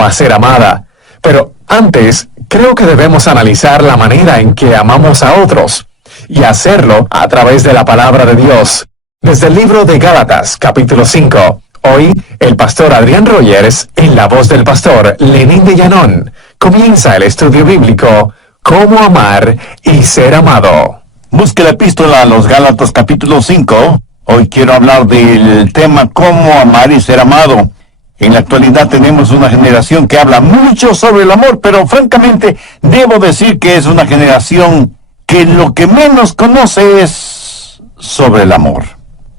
a ser amada. Pero antes, creo que debemos analizar la manera en que amamos a otros, y hacerlo a través de la palabra de Dios. Desde el libro de Gálatas, capítulo 5. Hoy, el pastor Adrián Rogers, en la voz del pastor Lenín de Llanón, comienza el estudio bíblico Cómo amar y ser amado. Busque la epístola a los Gálatas, capítulo 5. Hoy quiero hablar del tema Cómo amar y ser amado. En la actualidad tenemos una generación que habla mucho sobre el amor, pero francamente debo decir que es una generación que lo que menos conoce es sobre el amor.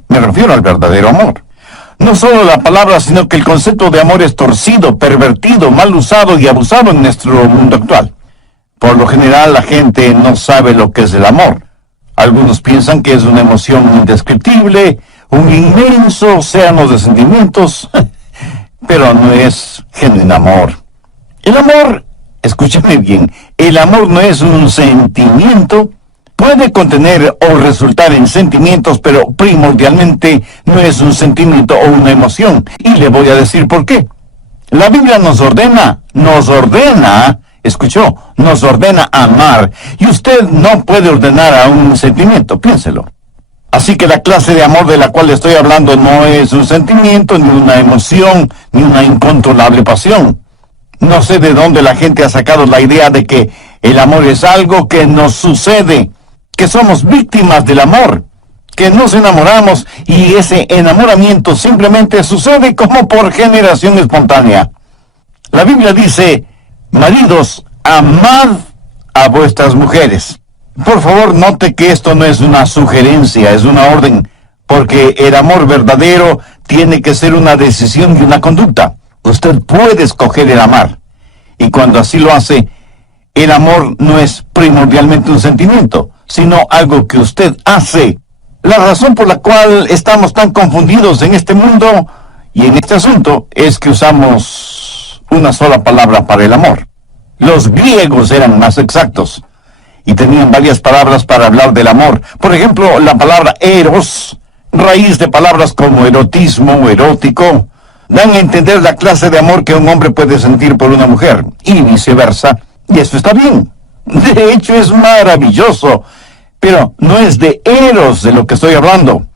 Me refiero al verdadero amor. No solo la palabra, sino que el concepto de amor es torcido, pervertido, mal usado y abusado en nuestro mundo actual. Por lo general, la gente no sabe lo que es el amor. Algunos piensan que es una emoción indescriptible, un inmenso océano de sentimientos, pero no es genuino amor. El amor, escúchame bien, el amor no es un sentimiento. Puede contener o resultar en sentimientos, pero primordialmente no es un sentimiento o una emoción. Y le voy a decir por qué. La Biblia nos ordena, escuchó, nos ordena amar. Y usted no puede ordenar a un sentimiento, piénselo. Así que la clase de amor de la cual estoy hablando no es un sentimiento, ni una emoción, ni una incontrolable pasión. No sé de dónde la gente ha sacado la idea de que el amor es algo que nos sucede, que somos víctimas del amor, que nos enamoramos y ese enamoramiento simplemente sucede como por generación espontánea. La Biblia dice, maridos, amad a vuestras mujeres. Por favor, note que esto no es una sugerencia, es una orden, porque el amor verdadero tiene que ser una decisión y una conducta. Usted puede escoger el amar, y cuando así lo hace, el amor no es primordialmente un sentimiento, sino algo que usted hace. La razón por la cual estamos tan confundidos en este mundo y en este asunto es que usamos una sola palabra para el amor. Los griegos eran más exactos y tenían varias palabras para hablar del amor. Por ejemplo, la palabra eros, raíz de palabras como erotismo, erótico, dan a entender la clase de amor que un hombre puede sentir por una mujer, y viceversa, y eso está bien. De hecho, es maravilloso, pero no es de eros de lo que estoy hablando.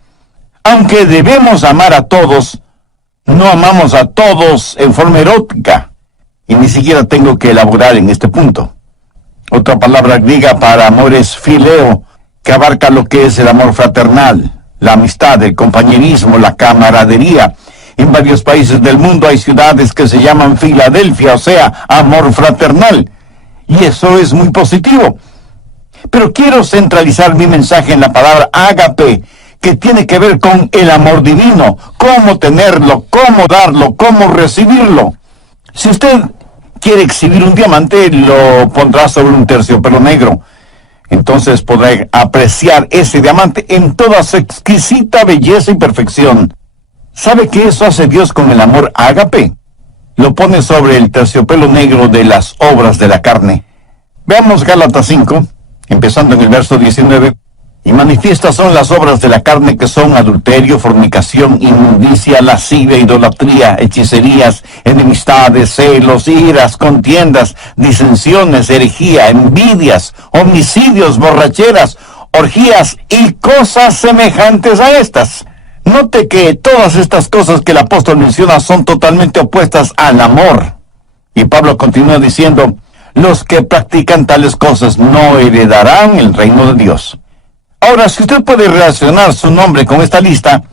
Aunque debemos amar a todos, no amamos a todos en forma erótica, y ni siquiera tengo que elaborar en este punto. Otra palabra griega para amor es fileo, que abarca lo que es el amor fraternal, la amistad, el compañerismo, la camaradería. En varios países del mundo hay ciudades que se llaman Filadelfia, o sea, amor fraternal. Y eso es muy positivo. Pero quiero centralizar mi mensaje en la palabra ágape, que tiene que ver con el amor divino, cómo tenerlo, cómo darlo, cómo recibirlo. Si usted quiere exhibir un diamante, lo pondrá sobre un terciopelo negro. Entonces podrá apreciar ese diamante en toda su exquisita belleza y perfección. ¿Sabe qué eso hace Dios con el amor ágape? Lo pone sobre el terciopelo negro de las obras de la carne. Veamos Gálatas 5, empezando en el verso 19. Y manifiestas son las obras de la carne, que son adulterio, fornicación, inmundicia, lascivia, idolatría, hechicerías, enemistades, celos, iras, contiendas, disensiones, herejía, envidias, homicidios, borracheras, orgías y cosas semejantes a estas. Note que todas estas cosas que el apóstol menciona son totalmente opuestas al amor. Y Pablo continúa diciendo, los que practican tales cosas no heredarán el reino de Dios. Ahora, si usted puede relacionar su nombre con esta lista,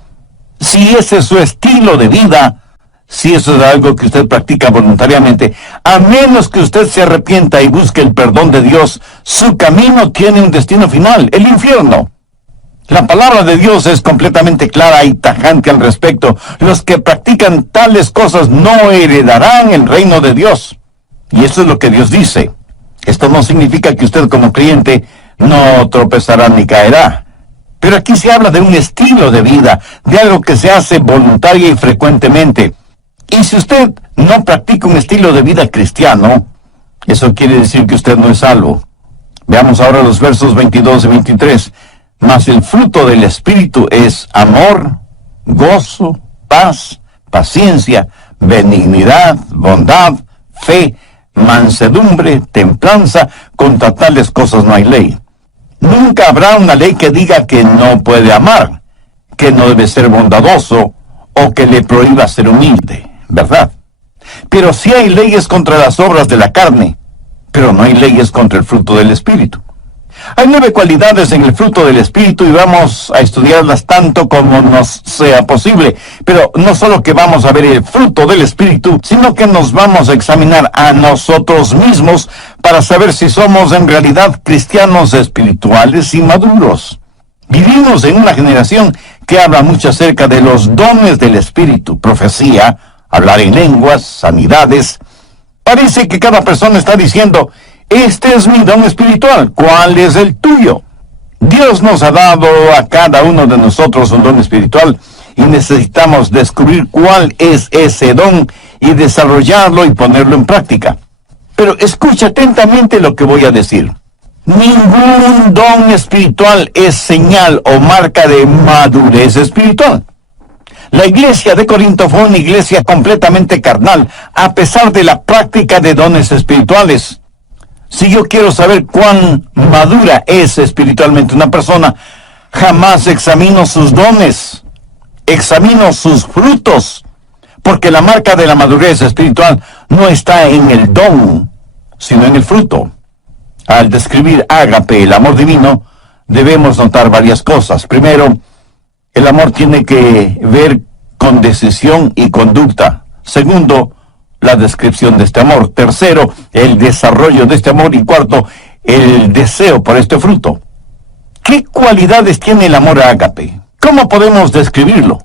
si ese es su estilo de vida, si eso es algo que usted practica voluntariamente, a menos que usted se arrepienta y busque el perdón de Dios, su camino tiene un destino final, el infierno. La palabra de Dios es completamente clara y tajante al respecto. Los que practican tales cosas no heredarán el reino de Dios. Y eso es lo que Dios dice. Esto no significa que usted como creyente no tropezará ni caerá. Pero aquí se habla de un estilo de vida, de algo que se hace voluntaria y frecuentemente. Y si usted no practica un estilo de vida cristiano, eso quiere decir que usted no es salvo. Veamos ahora los versos 22 y 23. Mas el fruto del Espíritu es amor, gozo, paz, paciencia, benignidad, bondad, fe, mansedumbre, templanza. Contra tales cosas no hay ley. Nunca habrá una ley que diga que no puede amar, que no debe ser bondadoso o que le prohíba ser humilde, ¿verdad? Pero sí hay leyes contra las obras de la carne, pero no hay leyes contra el fruto del Espíritu. Hay 9 cualidades en el fruto del Espíritu y vamos a estudiarlas tanto como nos sea posible. Pero no solo que vamos a ver el fruto del Espíritu, sino que nos vamos a examinar a nosotros mismos para saber si somos en realidad cristianos espirituales y maduros. Vivimos en una generación que habla mucho acerca de los dones del Espíritu, profecía, hablar en lenguas, sanidades. Parece que cada persona está diciendo: este es mi don espiritual, ¿cuál es el tuyo? Dios nos ha dado a cada uno de nosotros un don espiritual y necesitamos descubrir cuál es ese don y desarrollarlo y ponerlo en práctica. Pero escucha atentamente lo que voy a decir. Ningún don espiritual es señal o marca de madurez espiritual. La iglesia de Corinto fue una iglesia completamente carnal, a pesar de la práctica de dones espirituales. Si yo quiero saber cuán madura es espiritualmente una persona, jamás examino sus dones, examino sus frutos, porque la marca de la madurez espiritual no está en el don, sino en el fruto. Al describir ágape, el amor divino, debemos notar varias cosas. Primero, el amor tiene que ver con decisión y conducta. Segundo, la descripción de este amor. Tercero, el desarrollo de este amor. Y cuarto, el deseo por este fruto. ¿Qué cualidades tiene el amor ágape? ¿Cómo podemos describirlo?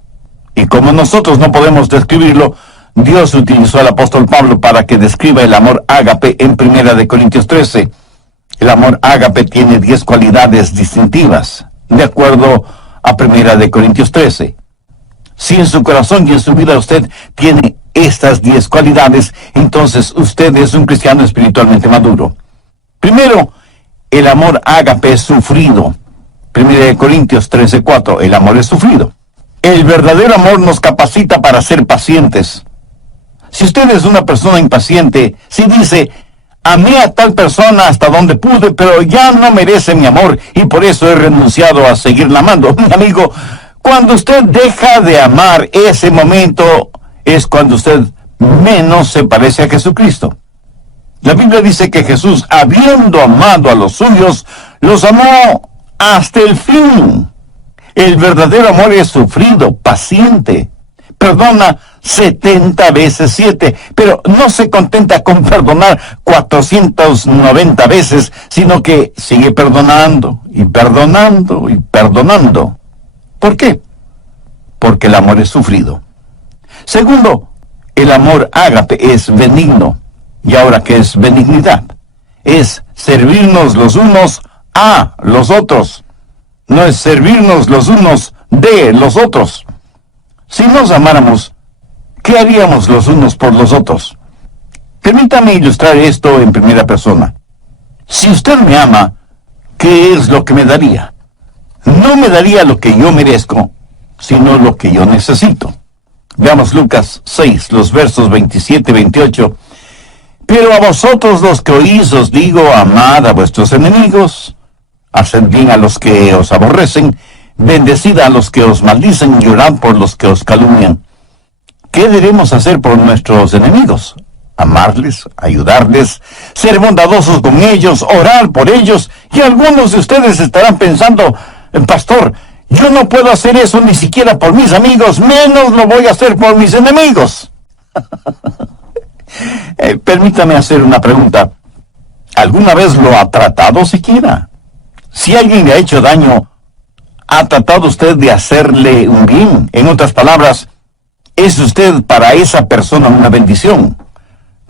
Y como nosotros no podemos describirlo, Dios utilizó al apóstol Pablo para que describa el amor ágape en 1 Corintios 13. El amor ágape tiene 10 cualidades distintivas, de acuerdo a 1 Corintios 13. Si en su corazón y en su vida usted tiene estas 10 cualidades, entonces usted es un cristiano espiritualmente maduro. Primero, el amor ágape es sufrido. 1 Corintios 13:4, el amor es sufrido. El verdadero amor nos capacita para ser pacientes. Si usted es una persona impaciente, si dice: amé a tal persona hasta donde pude, pero ya no merece mi amor y por eso he renunciado a seguirla amando. Mi amigo, cuando usted deja de amar, ese momento es cuando usted menos se parece a Jesucristo. La Biblia dice que Jesús, habiendo amado a los suyos, los amó hasta el fin. El verdadero amor es sufrido, paciente. Perdona 70 veces 7, pero no se contenta con perdonar 490 veces, sino que sigue perdonando y perdonando y perdonando. ¿Por qué? Porque el amor es sufrido. Segundo, el amor ágape es benigno. ¿Y ahora qué es benignidad? Es servirnos los unos a los otros. No es servirnos los unos de los otros. Si nos amáramos, ¿qué haríamos los unos por los otros? Permítame ilustrar esto en primera persona. Si usted me ama, ¿qué es lo que me daría? No me daría lo que yo merezco, sino lo que yo necesito. Veamos Lucas 6, los versos 27 y 28. Pero a vosotros los que oís os digo, amad a vuestros enemigos, haced bien a los que os aborrecen, bendecid a los que os maldicen y orad por los que os calumnian. ¿Qué debemos hacer por nuestros enemigos? Amarles, ayudarles, ser bondadosos con ellos, orar por ellos. Y algunos de ustedes estarán pensando: pastor, yo no puedo hacer eso ni siquiera por mis amigos, menos lo voy a hacer por mis enemigos. Permítame hacer una pregunta. ¿Alguna vez lo ha tratado siquiera? Si alguien le ha hecho daño, ¿ha tratado usted de hacerle un bien? En otras palabras, ¿es usted para esa persona una bendición?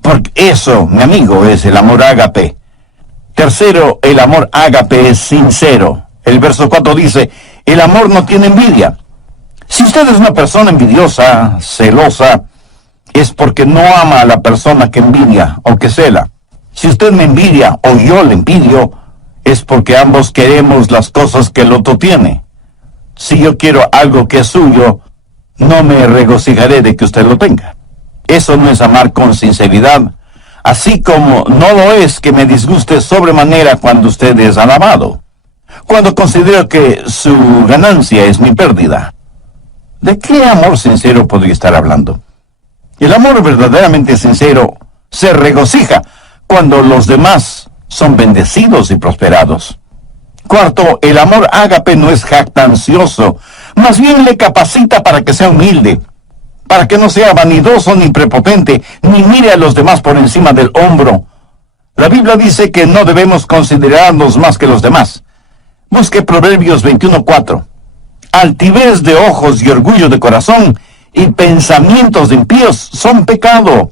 Porque eso, mi amigo, es el amor ágape. Tercero, el amor ágape es sincero. El verso 4 dice: el amor no tiene envidia. Si usted es una persona envidiosa, celosa, es porque no ama a la persona que envidia o que cela. Si usted me envidia o yo le envidio, es porque ambos queremos las cosas que el otro tiene. Si yo quiero algo que es suyo, no me regocijaré de que usted lo tenga. Eso no es amar con sinceridad. así como no lo es que me disguste sobremanera cuando usted es alabado, cuando considero que su ganancia es mi pérdida. ¿De qué amor sincero podría estar hablando? El amor verdaderamente sincero se regocija cuando los demás son bendecidos y prosperados. Cuarto, el amor ágape no es jactancioso, más bien le capacita para que sea humilde, para que no sea vanidoso ni prepotente, ni mire a los demás por encima del hombro. La Biblia dice que no debemos considerarnos más que los demás. Busque Proverbios 21:4. Altivez de ojos y orgullo de corazón y pensamientos de impíos son pecado.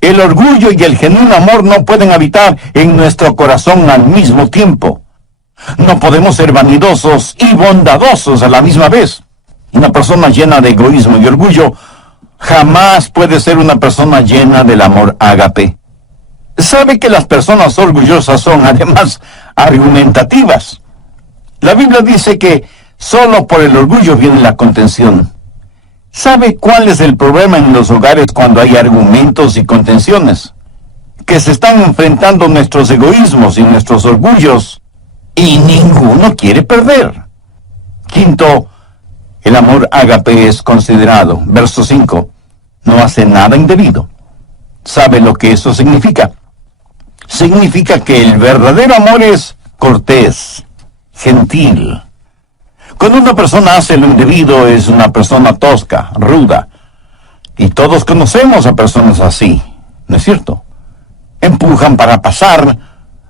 El orgullo y el genuino amor no pueden habitar en nuestro corazón al mismo tiempo. No podemos ser vanidosos y bondadosos a la misma vez. Una persona llena de egoísmo y orgullo jamás puede ser una persona llena del amor ágape. Sabe que las personas orgullosas son además argumentativas. La Biblia dice que solo por el orgullo viene la contención. ¿Sabe cuál es el problema en los hogares cuando hay argumentos y contenciones? Que se están enfrentando nuestros egoísmos y nuestros orgullos, y ninguno quiere perder. Quinto, el amor ágape es considerado. Verso 5. No hace nada indebido. ¿Sabe lo que eso significa? Significa que el verdadero amor es cortés, gentil. Cuando una persona hace lo indebido es una persona tosca, ruda. Y todos conocemos a personas así, ¿no es cierto? Empujan para pasar,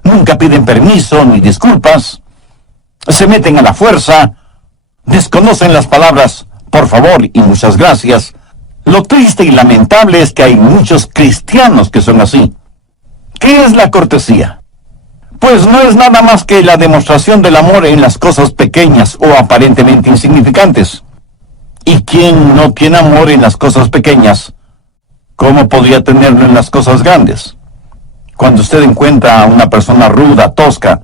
nunca piden permiso ni disculpas, se meten a la fuerza, desconocen las palabras por favor y muchas gracias. Lo triste y lamentable es que hay muchos cristianos que son así. ¿Qué es la cortesía? Pues no es nada más que la demostración del amor en las cosas pequeñas o aparentemente insignificantes. ¿Y quién no tiene amor en las cosas pequeñas? ¿Cómo podría tenerlo en las cosas grandes? Cuando usted encuentra a una persona ruda, tosca,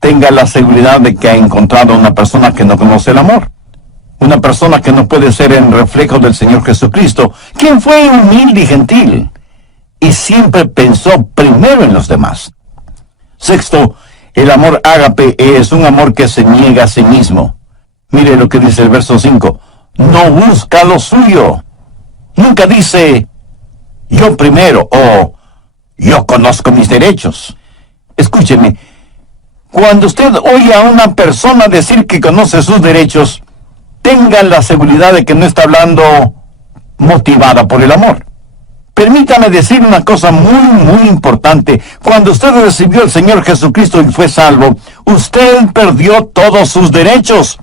tenga la seguridad de que ha encontrado a una persona que no conoce el amor. Una persona que no puede ser el reflejo del Señor Jesucristo, quien fue humilde y gentil, y siempre pensó primero en los demás. Sexto, el amor ágape es un amor que se niega a sí mismo. Mire lo que dice el verso 5. No busca lo suyo. Nunca dice, yo primero, o yo conozco mis derechos. Escúcheme, cuando usted oye a una persona decir que conoce sus derechos, tenga la seguridad de que no está hablando motivada por el amor. Permítame decir una cosa muy importante. Cuando usted recibió al Señor Jesucristo y fue salvo, usted perdió todos sus derechos.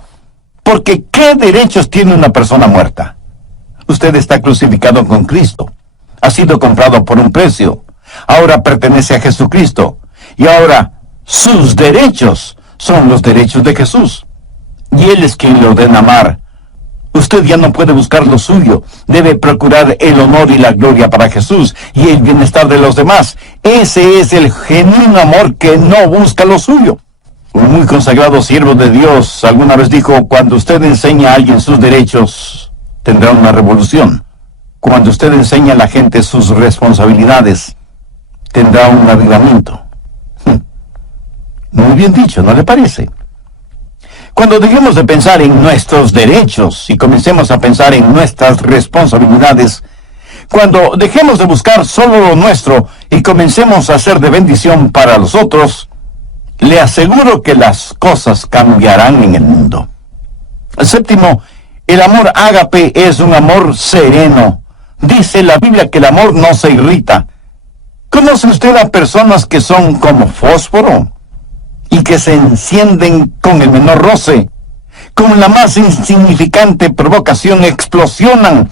Porque ¿qué derechos tiene una persona muerta? Usted está crucificado con Cristo. Ha sido comprado por un precio. Ahora pertenece a Jesucristo. Y ahora sus derechos son los derechos de Jesús. Y Él es quien le ordena amar. Usted ya no puede buscar lo suyo. Debe procurar el honor y la gloria para Jesús y el bienestar de los demás. Ese es el genuino amor que no busca lo suyo. Un muy consagrado siervo de Dios alguna vez dijo, cuando usted enseña a alguien sus derechos, tendrá una revolución. Cuando usted enseña a la gente sus responsabilidades, tendrá un avivamiento. Muy bien dicho, ¿no le parece? Cuando dejemos de pensar en nuestros derechos y comencemos a pensar en nuestras responsabilidades, cuando dejemos de buscar solo lo nuestro y comencemos a ser de bendición para los otros, le aseguro que las cosas cambiarán en el mundo. Séptimo, el amor ágape es un amor sereno. Dice la Biblia que el amor no se irrita. ¿Conoce usted a personas que son como fósforo y que se encienden con el menor roce? Con la más insignificante provocación explosionan,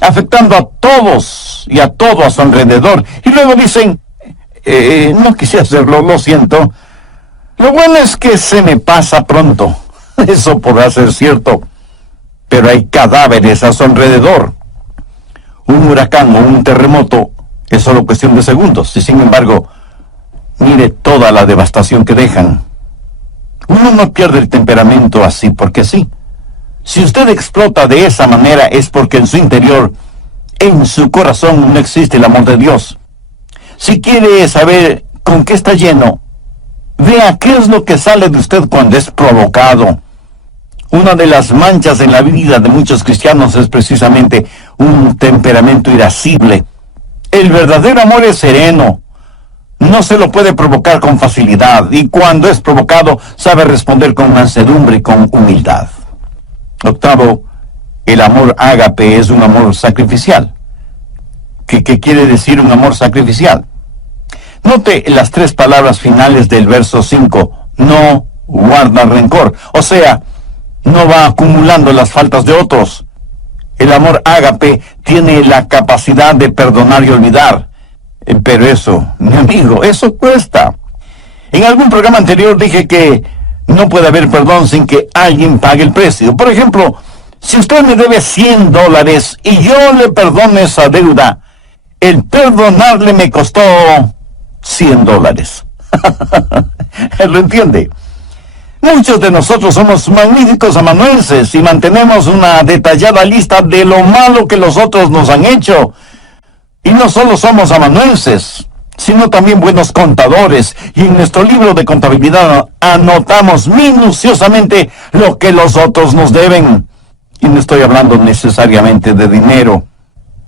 afectando a todos y a todo a su alrededor. Y luego dicen, no quise hacerlo, lo siento. Lo bueno es que se me pasa pronto. Eso podrá ser cierto, pero hay cadáveres a su alrededor. Un huracán o un terremoto es solo cuestión de segundos, y sin embargo, mire toda la devastación que dejan. Uno no pierde el temperamento así porque sí. Si usted explota de esa manera es porque en su interior, en su corazón, no existe el amor de Dios. Si quiere saber con qué está lleno, vea qué es lo que sale de usted cuando es provocado. Una de las manchas en la vida de muchos cristianos es precisamente un temperamento irascible. El verdadero amor es sereno. No se lo puede provocar con facilidad, y cuando es provocado, sabe responder con mansedumbre y con humildad. Octavo, el amor ágape es un amor sacrificial. ¿Qué quiere decir un amor sacrificial? Note las tres palabras finales del verso 5. No guarda rencor. O sea, no va acumulando las faltas de otros. El amor ágape tiene la capacidad de perdonar y olvidar. Pero eso, mi amigo, eso cuesta. En algún programa anterior dije que no puede haber perdón sin que alguien pague el precio. Por ejemplo, si usted me debe $100 y yo le perdono esa deuda, el perdonarle me costó $100. ¿Lo entiende? Muchos de nosotros somos magníficos amanuenses y mantenemos una detallada lista de lo malo que los otros nos han hecho. Y no solo somos amanuenses, sino también buenos contadores. Y en nuestro libro de contabilidad anotamos minuciosamente lo que los otros nos deben. Y no estoy hablando necesariamente de dinero.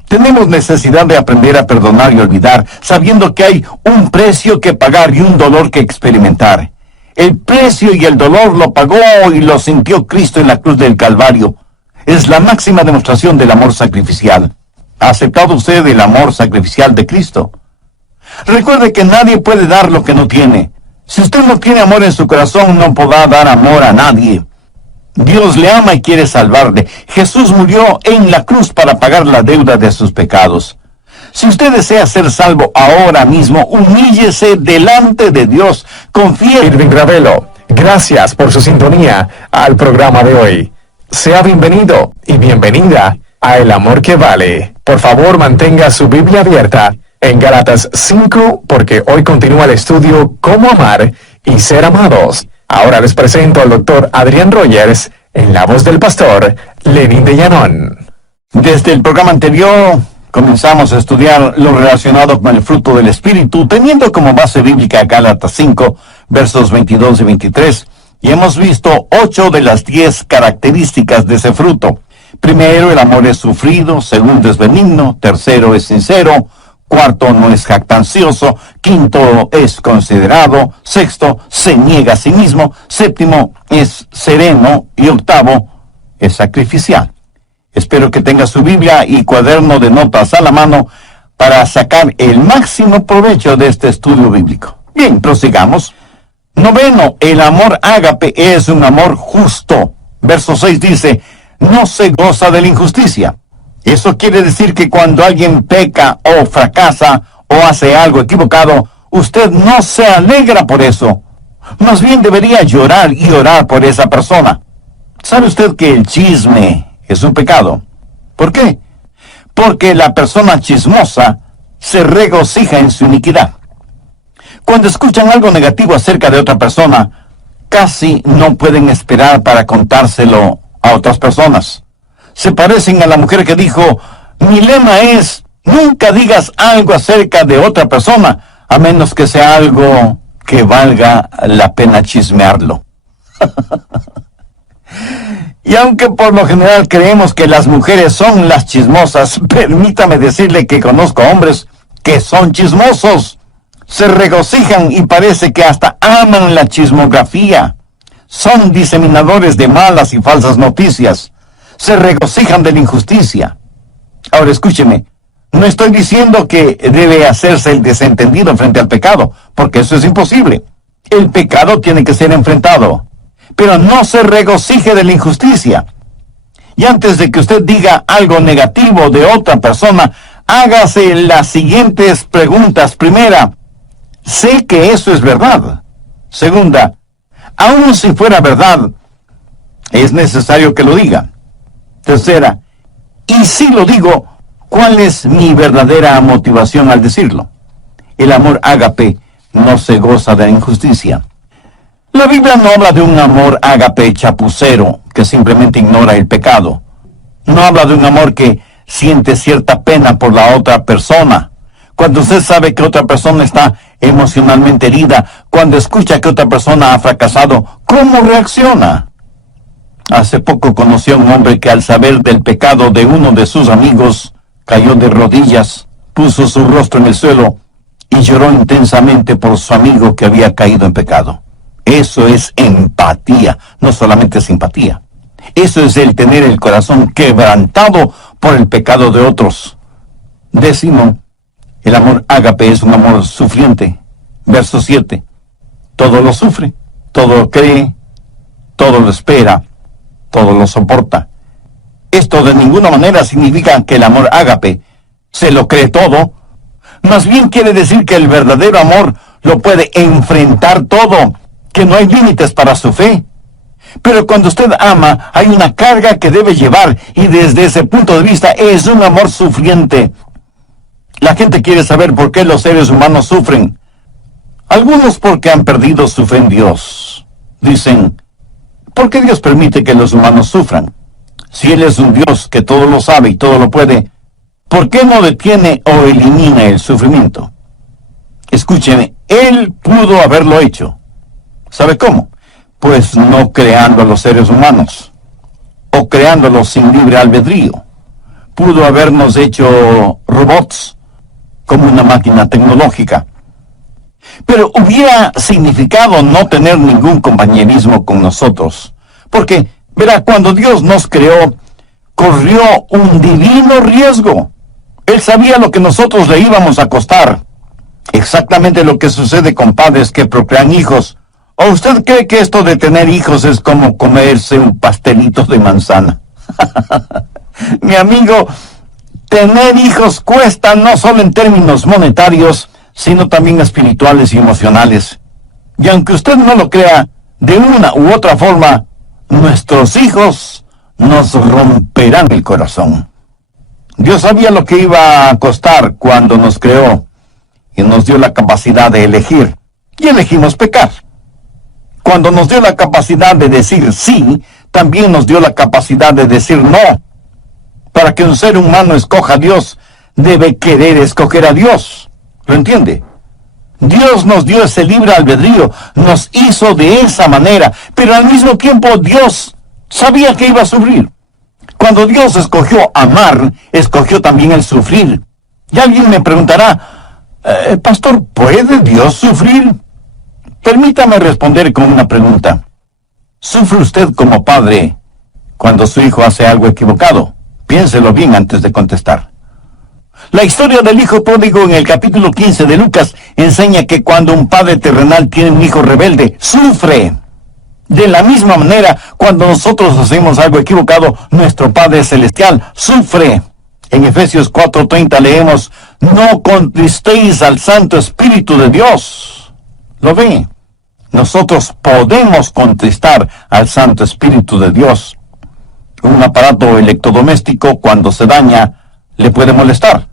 Tenemos necesidad de aprender a perdonar y olvidar, sabiendo que hay un precio que pagar y un dolor que experimentar. El precio y el dolor lo pagó y lo sintió Cristo en la cruz del Calvario. Es la máxima demostración del amor sacrificial. ¿Ha aceptado usted el amor sacrificial de Cristo? Recuerde que nadie puede dar lo que no tiene. Si usted no tiene amor en su corazón, no podrá dar amor a nadie. Dios le ama y quiere salvarle. Jesús murió en la cruz para pagar la deuda de sus pecados. Si usted desea ser salvo ahora mismo, humíllese delante de Dios. Confíe. Irving Ravelo, gracias por su sintonía al programa de hoy. Sea bienvenido y bienvenida a El Amor que Vale. Por favor, mantenga su Biblia abierta en Gálatas 5, porque hoy continúa el estudio Cómo amar y ser amados. Ahora les presento al doctor Adrián Rogers en la voz del pastor Lenín de Llanón. Desde el programa anterior comenzamos a estudiar lo relacionado con el fruto del Espíritu, teniendo como base bíblica Gálatas 5, versos 22 y 23, y hemos visto 8 de las 10 características de ese fruto. Primero, el amor es sufrido. Segundo, es benigno. Tercero, es sincero. Cuarto, no es jactancioso. Quinto, es considerado. Sexto, se niega a sí mismo. Séptimo, es sereno. Y octavo, es sacrificial. Espero que tenga su Biblia y cuaderno de notas a la mano para sacar el máximo provecho de este estudio bíblico. Bien, prosigamos. Noveno, el amor ágape es un amor justo. Verso 6 dice, no se goza de la injusticia. Eso quiere decir que cuando alguien peca o fracasa o hace algo equivocado, usted no se alegra por eso. Más bien debería llorar y orar por esa persona. ¿Sabe usted que el chisme es un pecado? ¿Por qué? Porque la persona chismosa se regocija en su iniquidad. Cuando escuchan algo negativo acerca de otra persona, casi no pueden esperar para contárselo a otras personas. Se parecen a la mujer que dijo, mi lema es, nunca digas algo acerca de otra persona, a menos que sea algo que valga la pena chismearlo. Y aunque por lo general creemos que las mujeres son las chismosas, permítame decirle que conozco hombres que son chismosos. Se regocijan y parece que hasta aman la chismografía. Son diseminadores de malas y falsas noticias. Se regocijan de la injusticia. Ahora escúcheme, no estoy diciendo que debe hacerse el desentendido frente al pecado, porque eso es imposible. El pecado tiene que ser enfrentado. Pero no se regocije de la injusticia. Y antes de que usted diga algo negativo de otra persona, hágase las siguientes preguntas. Primera, ¿sé que eso es verdad? Segunda, aun si fuera verdad, ¿es necesario que lo diga? Tercera, y si lo digo, ¿cuál es mi verdadera motivación al decirlo? El amor ágape no se goza de la injusticia. La Biblia no habla de un amor ágape chapucero que simplemente ignora el pecado. No habla de un amor que siente cierta pena por la otra persona. Cuando usted sabe que otra persona está emocionalmente herida, cuando escucha que otra persona ha fracasado, ¿cómo reacciona? Hace poco conocí a un hombre que al saber del pecado de uno de sus amigos, cayó de rodillas, puso su rostro en el suelo y lloró intensamente por su amigo que había caído en pecado. Eso es empatía, no solamente simpatía. Eso es el tener el corazón quebrantado por el pecado de otros. 10, el amor ágape es un amor sufriente. Verso 7. Todo lo sufre, todo lo cree, todo lo espera, todo lo soporta. Esto de ninguna manera significa que el amor ágape se lo cree todo. Más bien quiere decir que el verdadero amor lo puede enfrentar todo, que no hay límites para su fe. Pero cuando usted ama, hay una carga que debe llevar, y desde ese punto de vista es un amor sufriente. La gente quiere saber por qué los seres humanos sufren. Algunos porque han perdido su fe en Dios. Dicen, ¿por qué Dios permite que los humanos sufran? Si Él es un Dios que todo lo sabe y todo lo puede, ¿por qué no detiene o elimina el sufrimiento? Escúcheme, Él pudo haberlo hecho. ¿Sabe cómo? Pues no creando a los seres humanos, o creándolos sin libre albedrío. Pudo habernos hecho robots, como una máquina tecnológica. Pero hubiera significado no tener ningún compañerismo con nosotros. Porque, verá, cuando Dios nos creó, corrió un divino riesgo. Él sabía lo que nosotros le íbamos a costar. Exactamente lo que sucede con padres que procrean hijos. ¿O usted cree que esto de tener hijos es como comerse un pastelito de manzana? Mi amigo, tener hijos cuesta no solo en términos monetarios, sino también espirituales y emocionales. Y aunque usted no lo crea, de una u otra forma, nuestros hijos nos romperán el corazón. Dios sabía lo que iba a costar cuando nos creó y nos dio la capacidad de elegir. Y elegimos pecar. Cuando nos dio la capacidad de decir sí, también nos dio la capacidad de decir no. Para que un ser humano escoja a Dios, debe querer escoger a Dios. ¿Lo entiende? Dios nos dio ese libre albedrío, nos hizo de esa manera, pero al mismo tiempo Dios sabía que iba a sufrir. Cuando Dios escogió amar, escogió también el sufrir. Y alguien me preguntará, Pastor, ¿puede Dios sufrir? Permítame responder con una pregunta. ¿Sufre usted como padre cuando su hijo hace algo equivocado? Piénselo bien antes de contestar. La historia del hijo pródigo en el capítulo 15 de Lucas enseña que cuando un padre terrenal tiene un hijo rebelde, sufre. De la misma manera, cuando nosotros hacemos algo equivocado, nuestro Padre Celestial sufre. En Efesios 4:30 leemos, no contristéis al Santo Espíritu de Dios. ¿Lo ve? Nosotros podemos contristar al Santo Espíritu de Dios. Un aparato electrodoméstico, cuando se daña, le puede molestar.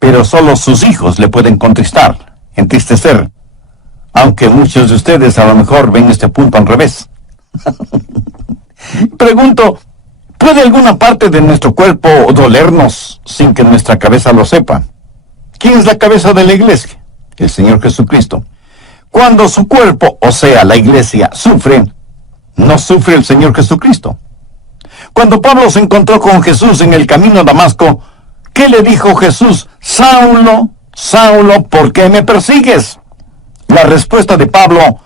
Pero solo sus hijos le pueden contristar, entristecer. Aunque muchos de ustedes a lo mejor ven este punto al revés. Pregunto, ¿puede alguna parte de nuestro cuerpo dolernos sin que nuestra cabeza lo sepa? ¿Quién es la cabeza de la iglesia? El Señor Jesucristo. Cuando su cuerpo, o sea, la iglesia, sufre, no sufre el Señor Jesucristo. Cuando Pablo se encontró con Jesús en el camino a Damasco, ¿qué le dijo Jesús? Saulo, Saulo, ¿por qué me persigues? La respuesta de Pablo,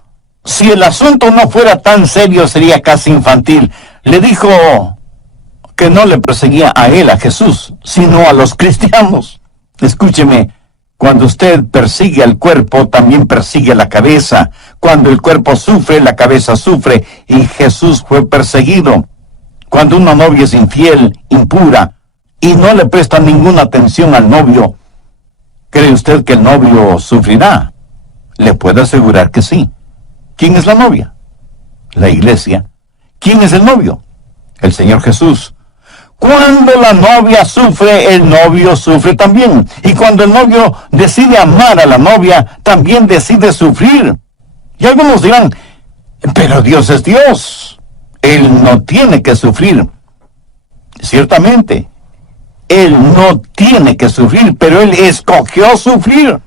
si el asunto no fuera tan serio, sería casi infantil. Le dijo que no le perseguía a él, a Jesús, sino a los cristianos. Escúcheme, cuando usted persigue al cuerpo, también persigue la cabeza. Cuando el cuerpo sufre, la cabeza sufre, y Jesús fue perseguido. Cuando una novia es infiel, impura, y no le presta ninguna atención al novio, ¿cree usted que el novio sufrirá? Le puedo asegurar que sí. ¿Quién es la novia? La iglesia. ¿Quién es el novio? El Señor Jesús. Cuando la novia sufre, el novio sufre también. Y cuando el novio decide amar a la novia, también decide sufrir. Y algunos dirán, pero Dios es Dios. Él no tiene que sufrir. Ciertamente, Él no tiene que sufrir, pero Él escogió sufrir.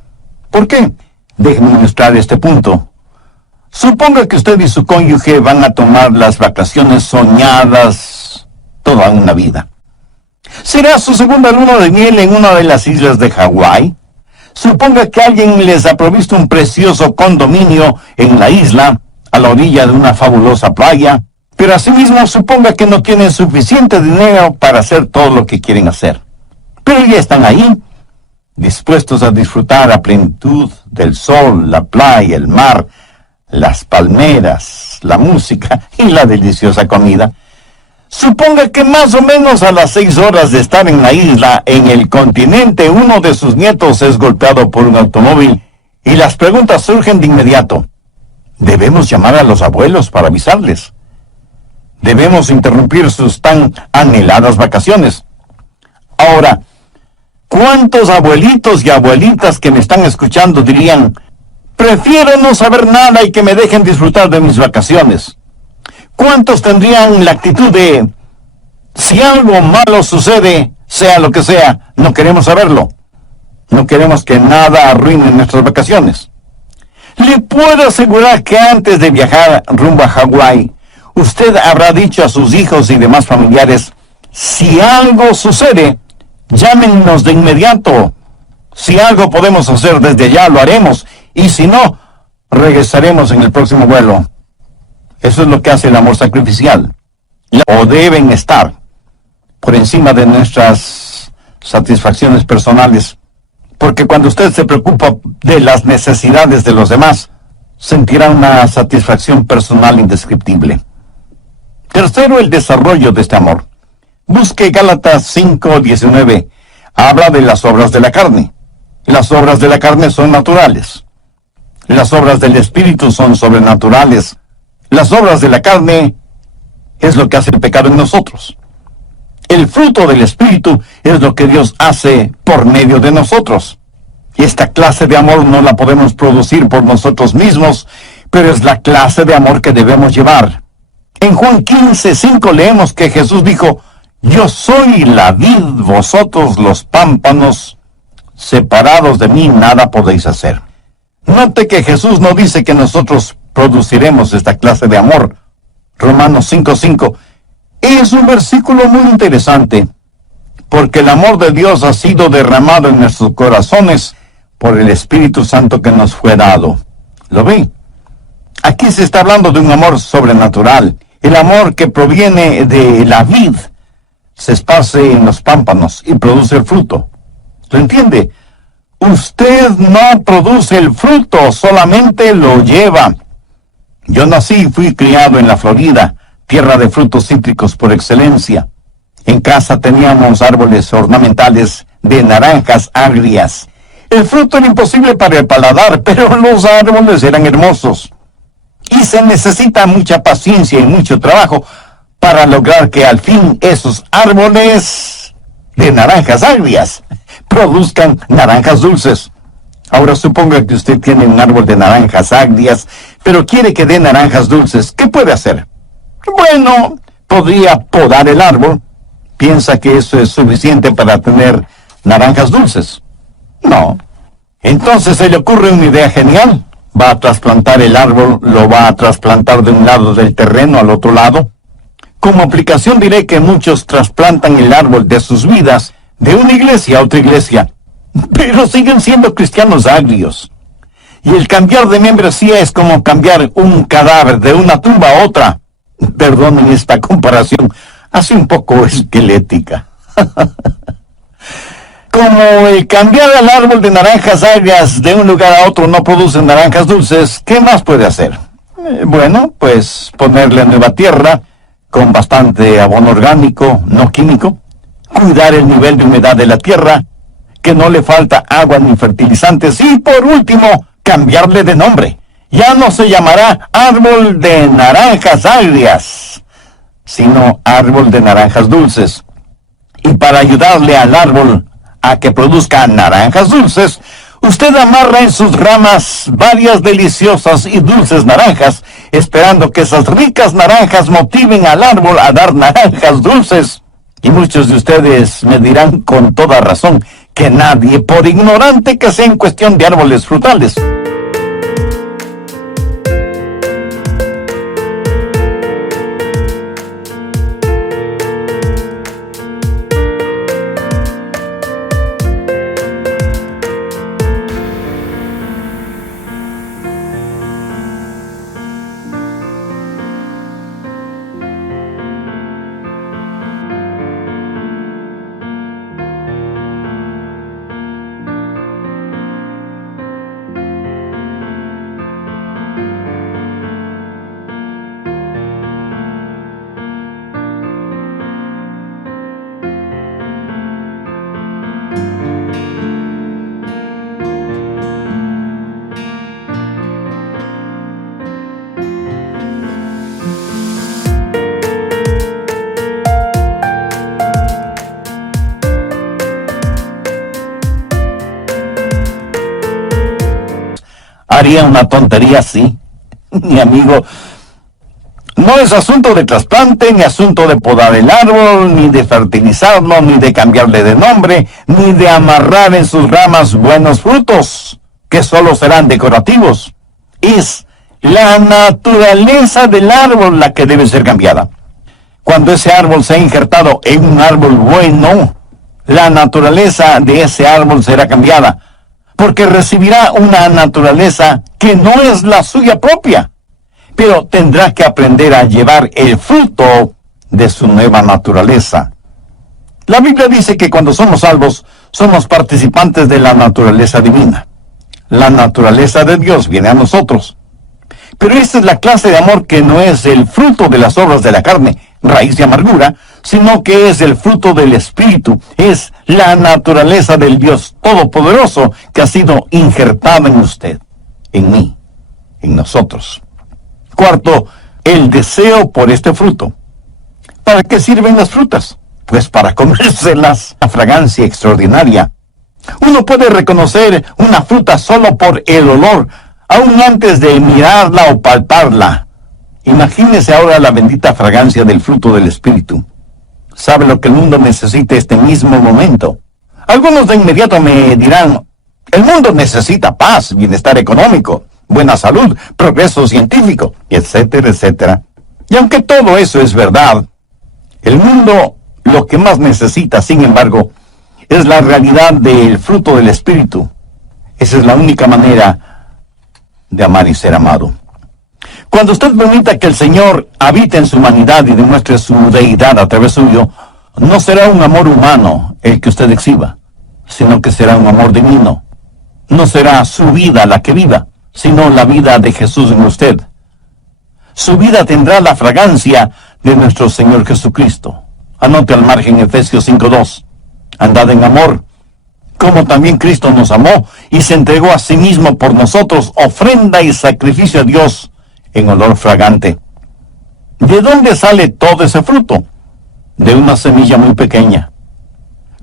¿Por qué? Déjeme ilustrar este punto. Suponga que usted y su cónyuge van a tomar las vacaciones soñadas toda una vida. ¿Será su segunda luna de miel en una de las islas de Hawái? Suponga que alguien les ha provisto un precioso condominio en la isla, a la orilla de una fabulosa playa, pero asimismo suponga que no tienen suficiente dinero para hacer todo lo que quieren hacer. Pero ya están ahí, dispuestos a disfrutar a plenitud del sol, la playa, el mar, las palmeras, la música y la deliciosa comida. Suponga que más o menos a las 6 horas de estar en la isla, en el continente, uno de sus nietos es golpeado por un automóvil y las preguntas surgen de inmediato. Debemos llamar a los abuelos para avisarles. Debemos interrumpir sus tan anheladas vacaciones. Ahora, ¿cuántos abuelitos y abuelitas que me están escuchando dirían, prefiero no saber nada y que me dejen disfrutar de mis vacaciones? ¿Cuántos tendrían la actitud de, si algo malo sucede, sea lo que sea, no queremos saberlo? No queremos que nada arruine nuestras vacaciones. Le puedo asegurar que antes de viajar rumbo a Hawái, usted habrá dicho a sus hijos y demás familiares, si algo sucede, llámenos de inmediato. Si algo podemos hacer desde allá, lo haremos. Y si no, regresaremos en el próximo vuelo. Eso es lo que hace el amor sacrificial. O deben estar por encima de nuestras satisfacciones personales. Porque cuando usted se preocupa de las necesidades de los demás, sentirá una satisfacción personal indescriptible. Tercero, el desarrollo de este amor. Busque Gálatas 5:19. Habla de las obras de la carne. Las obras de la carne son naturales. Las obras del Espíritu son sobrenaturales. Las obras de la carne es lo que hace el pecado en nosotros. El fruto del Espíritu es lo que Dios hace por medio de nosotros. Y esta clase de amor no la podemos producir por nosotros mismos, pero es la clase de amor que debemos llevar. En Juan 15:5 leemos que Jesús dijo, yo soy la vid, vosotros los pámpanos, separados de mí nada podéis hacer. Note que Jesús no dice que nosotros produciremos esta clase de amor. Romanos 5:5 es un versículo muy interesante, porque el amor de Dios ha sido derramado en nuestros corazones por el Espíritu Santo que nos fue dado. ¿Lo ve? Aquí se está hablando de un amor sobrenatural, el amor que proviene de la vid, se esparce en los pámpanos y produce el fruto. ¿Lo entiende? Usted no produce el fruto, solamente lo lleva. Yo nací y fui criado en la Florida, tierra de frutos cítricos por excelencia. En casa teníamos árboles ornamentales de naranjas agrias. El fruto era imposible para el paladar, pero los árboles eran hermosos. Y se necesita mucha paciencia y mucho trabajo para lograr que al fin esos árboles de naranjas agrias produzcan naranjas dulces. Ahora suponga que usted tiene un árbol de naranjas agrias, pero quiere que dé naranjas dulces. ¿Qué puede hacer? Bueno, podría podar el árbol. ¿Piensa que eso es suficiente para tener naranjas dulces? No. Entonces se le ocurre una idea genial. Va a trasplantar el árbol, lo va a trasplantar de un lado del terreno al otro lado. Como aplicación diré que muchos trasplantan el árbol de sus vidas de una iglesia a otra iglesia, pero siguen siendo cristianos agrios. Y el cambiar de membresía es como cambiar un cadáver de una tumba a otra. Perdonen esta comparación, así un poco esquelética. Como el cambiar el árbol de naranjas agrias de un lugar a otro no produce naranjas dulces, ¿qué más puede hacer? Bueno, pues ponerle nueva tierra, con bastante abono orgánico, no químico, cuidar el nivel de humedad de la tierra, que no le falta agua ni fertilizantes, y por último, cambiarle de nombre. Ya no se llamará árbol de naranjas agrias, sino árbol de naranjas dulces. Y para ayudarle al árbol a que produzca naranjas dulces, usted amarra en sus ramas varias deliciosas y dulces naranjas, esperando que esas ricas naranjas motiven al árbol a dar naranjas dulces. Y muchos de ustedes me dirán con toda razón que nadie, por ignorante que sea en cuestión de árboles frutales, haría una tontería así. Mi amigo, no es asunto de trasplante, ni asunto de podar el árbol, ni de fertilizarlo, ni de cambiarle de nombre, ni de amarrar en sus ramas buenos frutos, que solo serán decorativos. Es la naturaleza del árbol la que debe ser cambiada. Cuando ese árbol sea injertado en un árbol bueno, la naturaleza de ese árbol será cambiada, porque recibirá una naturaleza que no es la suya propia, pero tendrá que aprender a llevar el fruto de su nueva naturaleza. La Biblia dice que cuando somos salvos, somos participantes de la naturaleza divina. La naturaleza de Dios viene a nosotros. Pero esta es la clase de amor que no es el fruto de las obras de la carne, raíz de amargura, sino que es el fruto del Espíritu, es la naturaleza del Dios Todopoderoso que ha sido injertada en usted, en mí, en nosotros. Cuarto, el deseo por este fruto. ¿Para qué sirven las frutas? Pues para comérselas, la fragancia extraordinaria. Uno puede reconocer una fruta solo por el olor, aún antes de mirarla o palparla. Imagínese ahora la bendita fragancia del fruto del Espíritu. ¿Sabe lo que el mundo necesita este mismo momento? Algunos de inmediato me dirán, el mundo necesita paz, bienestar económico, buena salud, progreso científico, etcétera, etcétera. Y aunque todo eso es verdad, el mundo lo que más necesita, sin embargo, es la realidad del fruto del Espíritu. Esa es la única manera de amar y ser amado. Cuando usted permita que el Señor habite en su humanidad y demuestre su deidad a través suyo, no será un amor humano el que usted exhiba, sino que será un amor divino. No será su vida la que viva, sino la vida de Jesús en usted. Su vida tendrá la fragancia de nuestro Señor Jesucristo. Anote al margen Efesios 5:2. Andad en amor, como también Cristo nos amó y se entregó a sí mismo por nosotros, ofrenda y sacrificio a Dios en olor fragante. ¿De dónde sale todo ese fruto? De una semilla muy pequeña.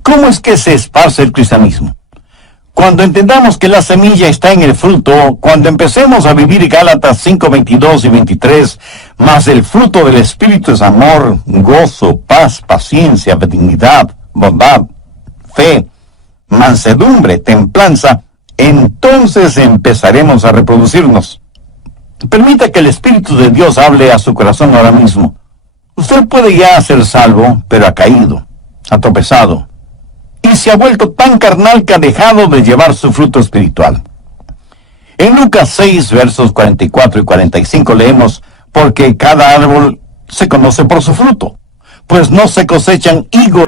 ¿Cómo es que se esparce el cristianismo? Cuando entendamos que la semilla está en el fruto, cuando empecemos a vivir Gálatas 5:22 y 23, más el fruto del Espíritu es amor, gozo, paz, paciencia, benignidad, bondad, fe, mansedumbre, templanza, entonces empezaremos a reproducirnos. Permita que el Espíritu de Dios hable a su corazón ahora mismo. Usted puede ya ser salvo, pero ha caído, ha tropezado, y se ha vuelto tan carnal que ha dejado de llevar su fruto espiritual. En Lucas 6, versos 44 y 45 leemos, porque cada árbol se conoce por su fruto, pues no se cosechan higos